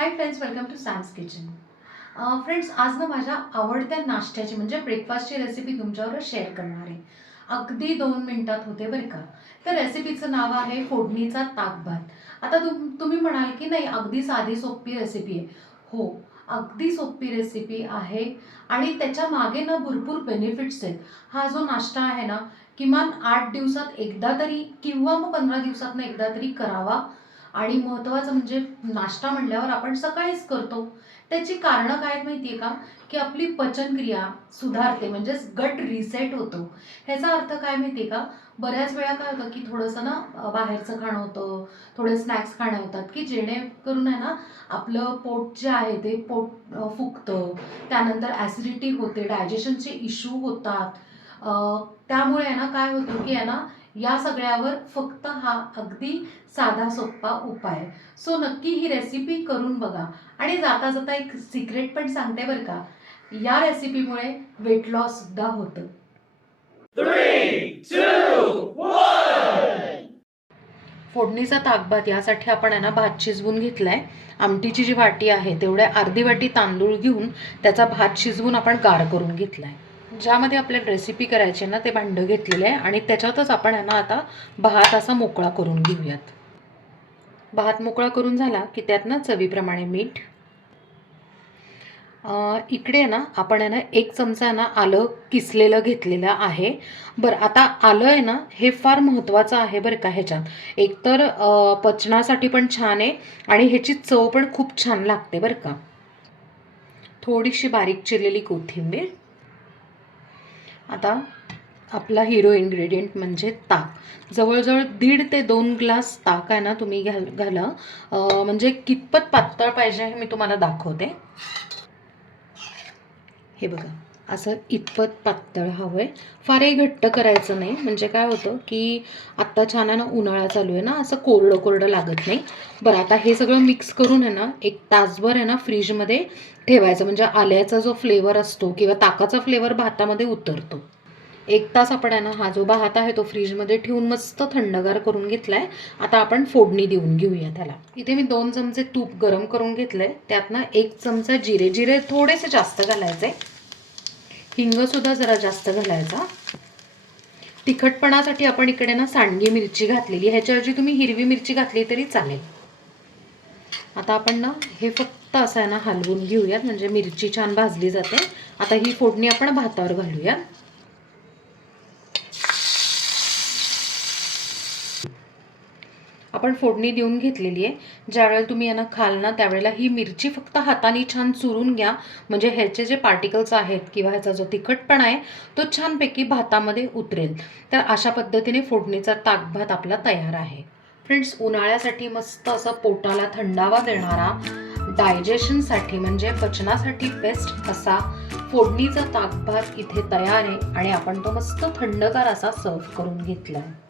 High friends, welcome to Sam's kitchen. Friends, आज ना माझ्या आवडत्या नाश्त्याची म्हणजे ब्रेकफास्टची रेसिपी तुमच्यावर शेअर करणार आहे. अगदी 2 मिनिटात होते बरं का. तर रेसिपीचं नाव आहे फोडणीचा ताकभात. आता तुम्ही म्हणाल की नाही, अगदी साधी सोपी रेसिपी आहे. हो, अगदी सोपी रेसिपी आहे आणि त्याच्या मागे ना भरपूर बेनिफिट्स आहेत. हा जो नाश्ता आहे ना, किमान 8 दिवसात एकदा तरी किंवा मग 15 दिवसातनं एकदा तरी करावा. आणि महत्त्वाचं म्हणजे नाश्ता म्हटल्यावर आपण सकाळीच करतो. त्याची कारणं काय आहेत माहिती आहे का? की आपली पचनक्रिया सुधारते, म्हणजेच गट रिसेट होतो. ह्याचा अर्थ काय माहिती आहे का? बऱ्याच वेळा काय होतं की थोडंसं ना बाहेरचं खाणं होतं, थोडे स्नॅक्स खाणे होतात की जेणेकरून आहे ना आपलं पोट जे आहे ते पोट फुगतं. त्यानंतर ॲसिडिटी होते, डायजेशनचे इश्यू होतात. त्यामुळे आहे ना काय होतं की आहे ना या सगळ्यावर फक्त हा अगदी साधा सोप्पा उपाय. सो नक्की ही रेसिपी करून बघा. आणि जाता जाता एक सिक्रेट पण सांगते बरं का, या रेसिपीमुळे वेट लॉस सुद्धा होतं. 3, 2, 1. फोडणीचा ताकभात यासाठी आपण आहे ना भात शिजवून घेतलाय. आमटीची जी वाटी आहे तेवढ्या अर्धी वाटी तांदूळ घेऊन त्याचा भात शिजवून आपण गार करून घेतलाय. ज्यामध्ये आपल्याला रेसिपी करायची ना ते भांडं घेतलेलं आहे आणि त्याच्यातच आपण आहे ना आता भात असा मोकळा करून घेऊयात. भात मोकळा करून झाला की त्यात ना चवीप्रमाणे मीठ. इकडे ना आपण आहे ना 1 चमचा आहे ना आलं किसलेलं घेतलेलं आहे. बरं, आता आलं आहे ना हे फार महत्त्वाचं आहे बरं का. ह्याच्यात एकतर पचनासाठी पण छान आहे आणि ह्याची चव पण खूप छान लागते बरं का. थोडीशी बारीक चिरलेली कोथिंबीर. आता आपला हिरो इन्ग्रेडियंट म्हणजे ताक. जवळजवळ 1.5 ते 2 ग्लास ताक आहे ना तुम्ही घाला. म्हणजे कितपत पातळ पाहिजे हे मी तुम्हाला दाखवते. हे बघा, असं इतपत पातळ हवं आहे. फारही घट्ट करायचं नाही, म्हणजे काय होतं की आत्ता छान आहे ना उन्हाळा चालू आहे ना, असं कोरडं कोरडं लागत नाही. बरं, आता हे सगळं मिक्स करून आहे ना 1 तासभर आहे ना फ्रीजमध्ये ठेवायचं, म्हणजे आल्याचा जो फ्लेवर असतो किंवा ताकाचा फ्लेवर भातामध्ये उतरतो. 1 तास आपण आहे ना हा जो भात आहे तो फ्रीजमध्ये ठेवून मस्त थंडगार करून घेतलाय. आता आपण फोडणी देऊन घेऊया त्याला. इथे मी 2 चमचे तूप गरम करून घेतलंय. त्यात ना 1 चमचा जिरे थोडेसे जास्त घालायचे. हिंग सुद्धा जरा जास्त घालायचा. तिखटपणासाठी आपण इकडे ना सांडगी मिरची घातलेली. ह्याच्याऐवजी तुम्ही हिरवी मिरची घातली तरी चालेल. आता आपण ना हे फक्त असं आहे ना हलवून घेऊयात, म्हणजे मिरची छान भाजली जाते. आता ही फोडणी आपण भातावर घालूया. आपण फोडणी देऊन घेतलेली आहे. ज्यावेळेला तुम्ही यांना खाल ना त्यावेळेला ही मिरची फक्त हाताने छान चुरून घ्या, म्हणजे ह्याचे जे पार्टिकल्स आहेत किंवा ह्याचा जो तिखटपणा आहे तो छानपैकी भातामध्ये उतरेल. तर अशा पद्धतीने फोडणीचा ताकभात आपला तयार आहे. फ्रेंड्स, उन्हाळ्यासाठी मस्त असं पोटाला थंडावा देणारा, डायजेशनसाठी म्हणजे पचनासाठी बेस्ट असा फोडणीचा ताकभात इथे तयार आहे आणि आपण तो मस्त थंडगार असा सर्व करून घेतला आहे.